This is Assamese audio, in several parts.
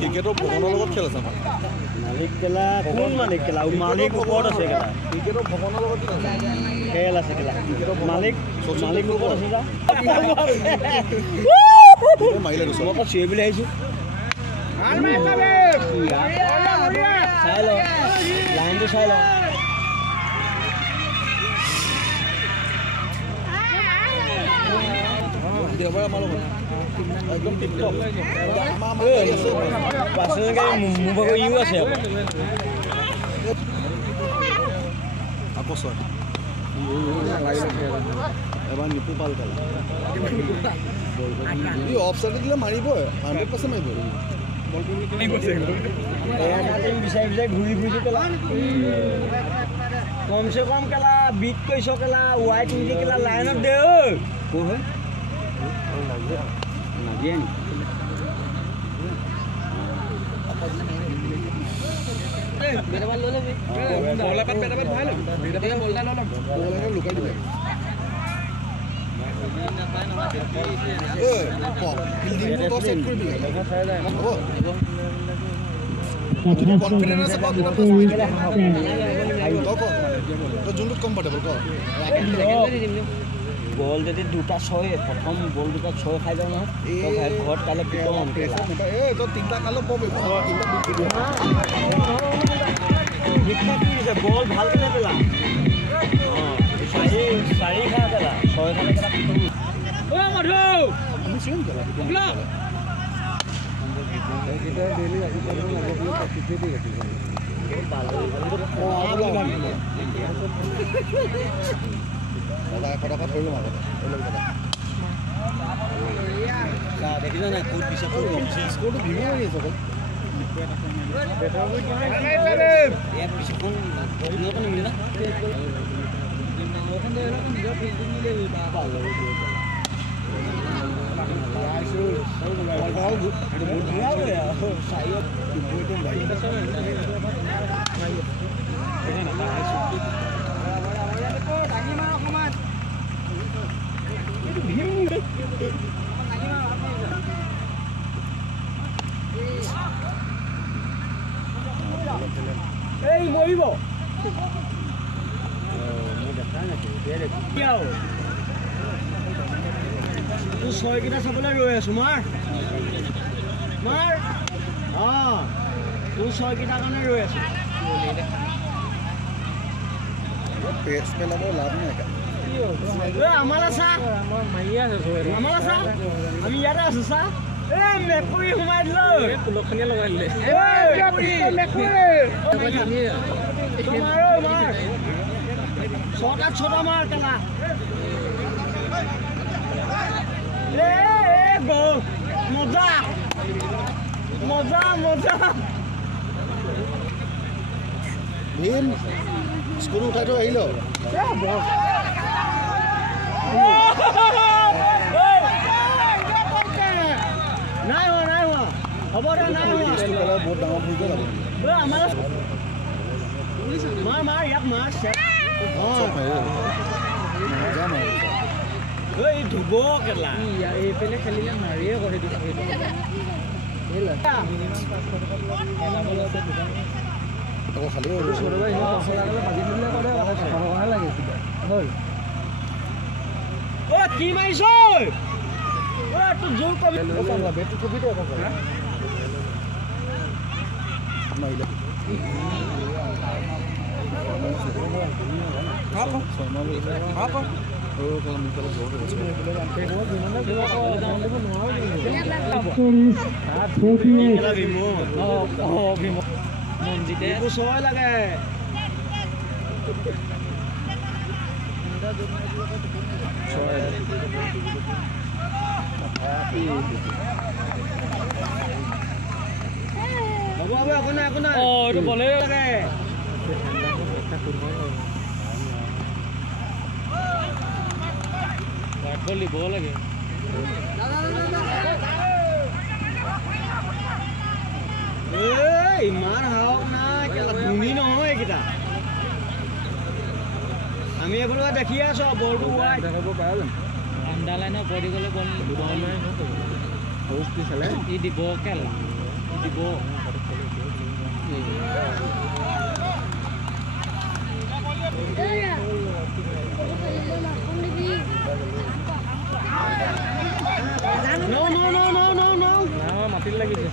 ক্ৰিকেটৰ ভগৱানৰ লগত খেল আছে মালিক খেলা কোন মালিক খেলা মালিক ওপৰত আছে খেলা ক্ৰিকেটৰ ভগৱানৰ লগত খেল আছে খেলা মালিক ওপৰত আছে যা মাৰিলে গৈছে মই চিঞৰি বুলি আহিছোঁ চাই ল লাইনটো চাই ল দেওবাৰে আমাৰ লগত একদম টিপটপ মোৰ ভাগৰ ইও আছে আকৌ ছয় এবাৰ নিপু পাল খেলা অফ চাইডে দিলে মাৰিবই 100% মাৰিব বিচাৰি বিচাৰি ঘূৰি ফুৰিছোঁ কেলা কমচে কম কেলা বিট কৰিছ কেলা ৱাইট নিদি কেলা লাইনত দে ঐ হয় নাজিয়ে নি লুকাই দিলে যোনটোত কমফৰ্টেবল বল যদি দুটা ছয় প্ৰথম বল দুটা ছয় খাই যাওঁ নহয় ঘৰত কাইলৈ তিনিটা কাইলৈ বল ভালকে নেপেলা চাৰি খাই পেলা ছয় খালে দেখিছ নাই ক'ত পিছত স্কোৰটো ভিন্ন হৈ আছে এই মৰিব তোৰ ছয়কেইটা চাবলৈ ৰৈ আছো মাৰ তোৰ ছয়কেইটাৰ কাৰণে ৰৈ আছো আমালৈ চা আমি ইয়াতে আছো চা মেকুৰী সোমাই দিলো তুলসনীয়া লগাই দিলে ছটা মাৰ কেলা মজা মজা মজা ভীম স্কুল উঠাই থৈ আহিল নাই হোৱা হ'ব দে নাই হোৱা বহুত ডাঙৰ ভুল যাব মাৰ ইয়াত মাৰ ধুব কেলা এইফালে খেলিলে মাৰিয়ে কৰে কি মাৰিছ তোৰ জোৰ কবি ছয় লাগে হ'ব একো নাই এইটো বলে লাগে দিব লাগে ইমান হাওক নাই ধুনি নহয় এইকেইটা আমি এইফালে দেখি আছো বলটো দেখাব পাৰে জানো লাইনৰ পৰি গ'লে বল নাই আৰু কি খেলে ই দিব কেল দিব No, no, no, no, no, no. না মাটিত লাগিছে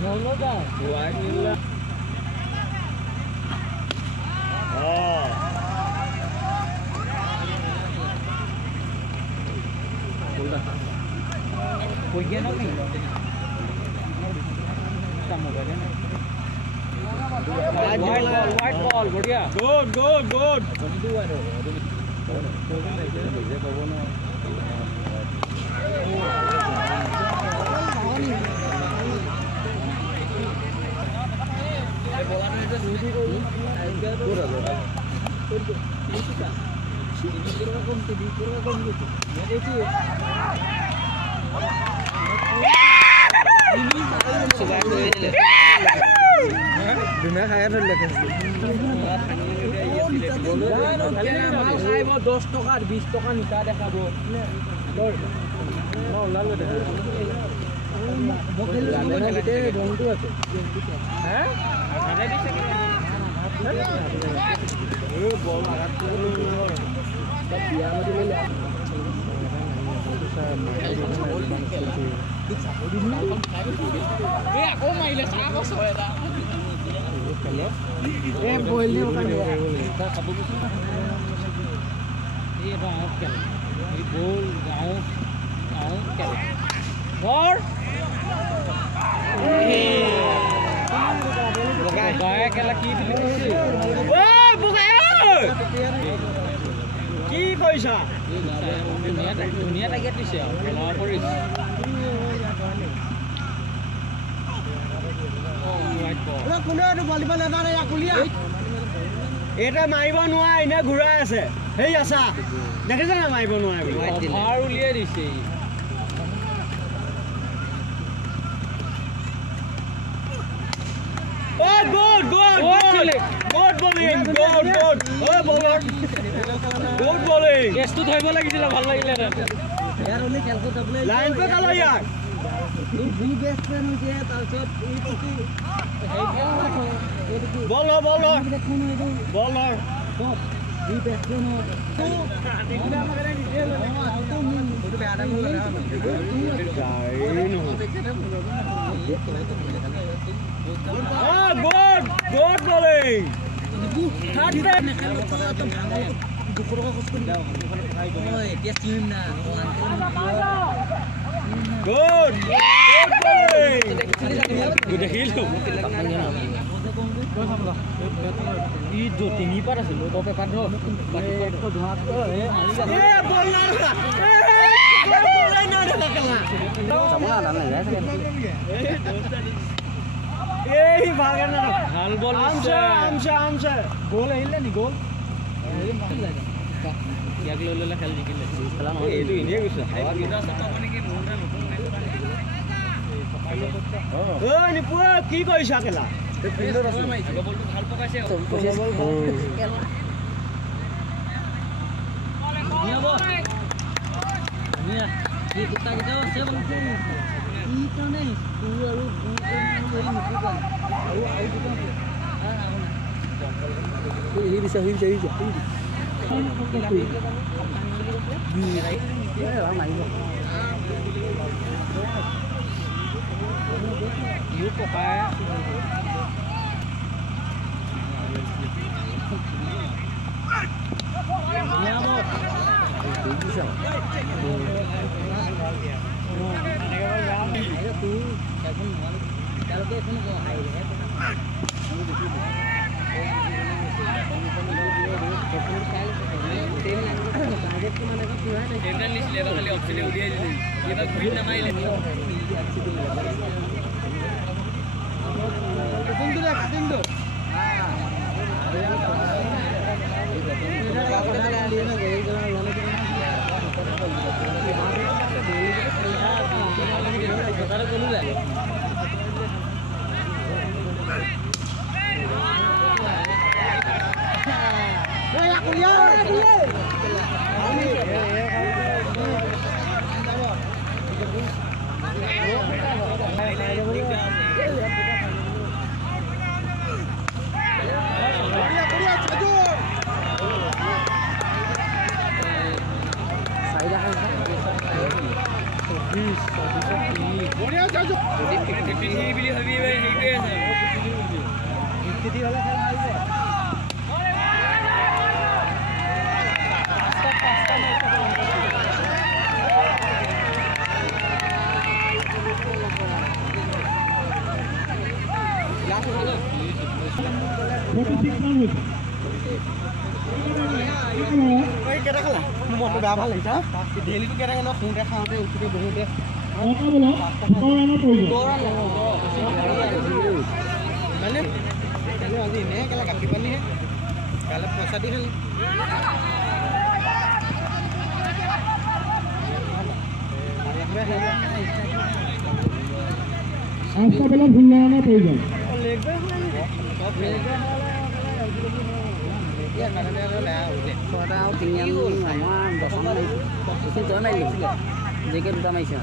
Jolo da. হোৱাই নিলা Punya no nih. Kamu gak ada white ball बढ़िया Good. Dunia kaya tuh lihat. খাইব 10 টকা 20 টকা নিকা দেখাব Lalu deh. Mobile Kita bongku aja. হ্যাঁ ada di sini Bol marat dulu. Tapi ya mati dulu. aku main sama soalnya Boil dia bukan dia. ये बात क्या ये बोल गाँव क्या और गाय क्या लकी কি কৈছা दुनिया लगे दिसे এটা মাৰিব নোৱাৰে এনে ঘূৰাই আছে সেই আছা দেখিছে না মাৰিব নোৱাৰে অভাৰ উলিয়াই দিছে good bowling oh bowler good bowling কেছটো ধৰিব লাগিছিল ভাল লাগিলে यार उन्हें खेल को तबले লাইন पे কালো ইয়াৰ बी बैट्समैन मुझे तालचोट ई पति bowler बी बैट्समैन हो oh good bowling good bowling দেখিলো ই দু তিনি পাৰ আছিল তো পেপাৰ ধৰ bowler না দেখা কেলা এই ভাগে না ভাল বল আমছে গোল আহিলে নি গোল ইয়াক লৈ ল'লে খেল জিকিলে এইটো এনেই গৈছে নিপুৱা কি কৰিছা কেলা বলটো ভাল পকাইছে bisa ইউ পকাই খালি অপশনে উলিয়াই দিলে এবার কুইন নামাইলে কেইটা খালা মনটো বেয়া ভাল লাগিছে ডেইলিটো কেইটা খালা শুওঁতে খাওঁতে উঠোতে বহোঁতে মানে আজি এনেহে কেলা গাখীৰ পানীহে কাইলৈ পইচা দি খালি আস্তাবেলা ভুল ধৰণৰ প্ৰয়োজন জেকে দুটা মাৰিছে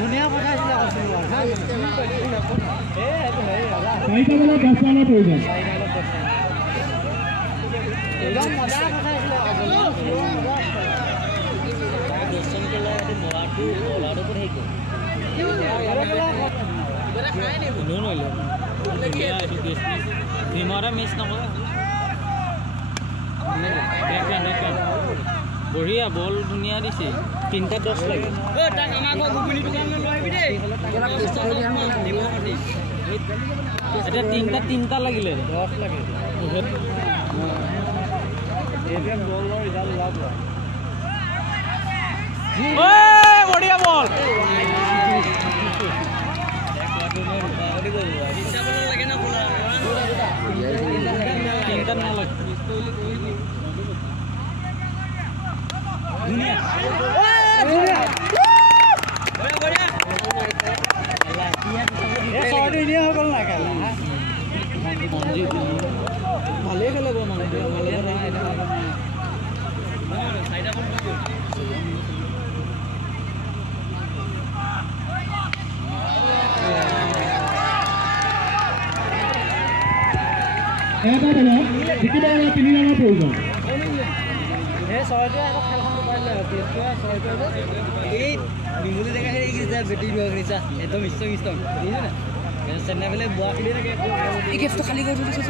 ধুনীয়া পঠাইছিলে চাৰিটা বেলা 10 ৰানৰ প্ৰয়োজন একদম মজা পঠাইছিলে বঢ়িয়া বল ধুনীয়া দিছে 3টা 10 লাগে এতিয়া 3টা লাগিলে 10 লাগে বঢ়িয়া বল ভালেই খেলিব এটা বেলা জিকিব লগা 3 ৰানৰ প্ৰয়োজন নিমুলি দেখা বেটি একদম ইষ্টং ইষ্টং চেন্নাই ফালে বোৱা খেলি থাকে এই গেপটো খালী কৰি থৈছে